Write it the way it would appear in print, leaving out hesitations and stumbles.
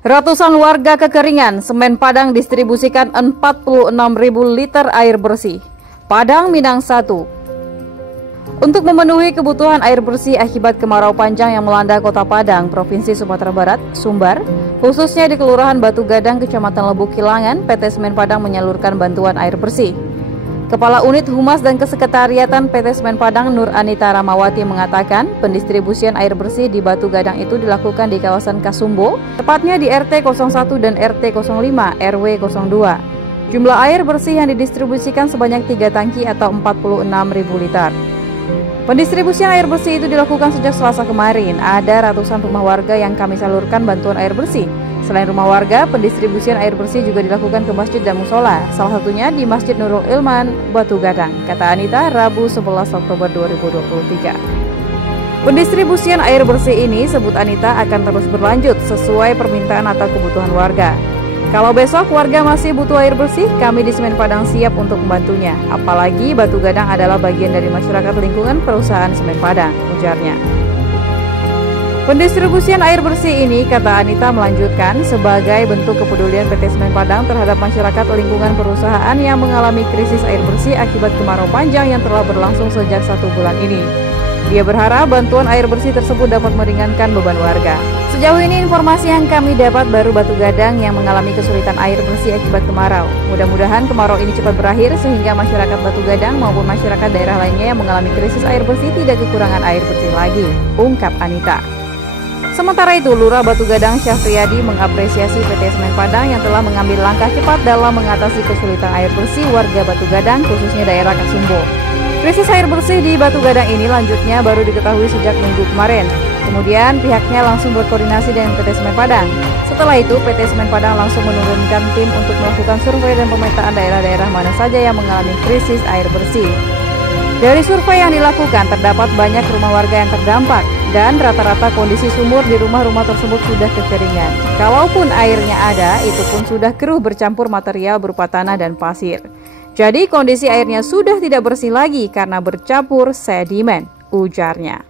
Ratusan warga kekeringan, Semen Padang distribusikan 46.000 liter air bersih. Padang Minang 1. Untuk memenuhi kebutuhan air bersih akibat kemarau panjang yang melanda Kota Padang, Provinsi Sumatera Barat, Sumbar, khususnya di Kelurahan Batu Gadang, Kecamatan Lebu Kilangan, PT Semen Padang menyalurkan bantuan air bersih. Kepala Unit Humas dan Kesekretariatan PT Semen Padang Nur Anita Ramawati mengatakan pendistribusian air bersih di Batu Gadang itu dilakukan di kawasan Kasumbo, tepatnya di RT 01 dan RT 05 RW 02. Jumlah air bersih yang didistribusikan sebanyak 3 tangki atau 46.000 liter. Pendistribusian air bersih itu dilakukan sejak Selasa kemarin. Ada ratusan rumah warga yang kami salurkan bantuan air bersih. Selain rumah warga, pendistribusian air bersih juga dilakukan ke masjid dan musola, salah satunya di Masjid Nurul Ilman, Batu Gadang, kata Anita, Rabu 11 Oktober 2023. Pendistribusian air bersih ini, sebut Anita, akan terus berlanjut sesuai permintaan atau kebutuhan warga. Kalau besok warga masih butuh air bersih, kami di Semen Padang siap untuk membantunya. Apalagi Batu Gadang adalah bagian dari masyarakat lingkungan perusahaan Semen Padang, ujarnya. Pendistribusian air bersih ini, kata Anita, melanjutkan sebagai bentuk kepedulian PT Semen Padang terhadap masyarakat lingkungan perusahaan yang mengalami krisis air bersih akibat kemarau panjang yang telah berlangsung sejak 1 bulan ini. Dia berharap bantuan air bersih tersebut dapat meringankan beban warga. Sejauh ini informasi yang kami dapat baru Batu Gadang yang mengalami kesulitan air bersih akibat kemarau. Mudah-mudahan kemarau ini cepat berakhir sehingga masyarakat Batu Gadang maupun masyarakat daerah lainnya yang mengalami krisis air bersih tidak kekurangan air bersih lagi, ungkap Anita. Sementara itu, Lurah Batu Gadang Syafriyadi mengapresiasi PT Semen Padang yang telah mengambil langkah cepat dalam mengatasi kesulitan air bersih warga Batu Gadang, khususnya daerah Kasumbo. Krisis air bersih di Batu Gadang ini lanjutnya baru diketahui sejak minggu kemarin. Kemudian pihaknya langsung berkoordinasi dengan PT Semen Padang. Setelah itu, PT Semen Padang langsung menurunkan tim untuk melakukan survei dan pemetaan daerah-daerah mana saja yang mengalami krisis air bersih. Dari survei yang dilakukan, terdapat banyak rumah warga yang terdampak, dan rata-rata kondisi sumur di rumah-rumah tersebut sudah kekeringan. Kalaupun airnya ada, itu pun sudah keruh bercampur material berupa tanah dan pasir. Jadi kondisi airnya sudah tidak bersih lagi karena bercampur sedimen, ujarnya.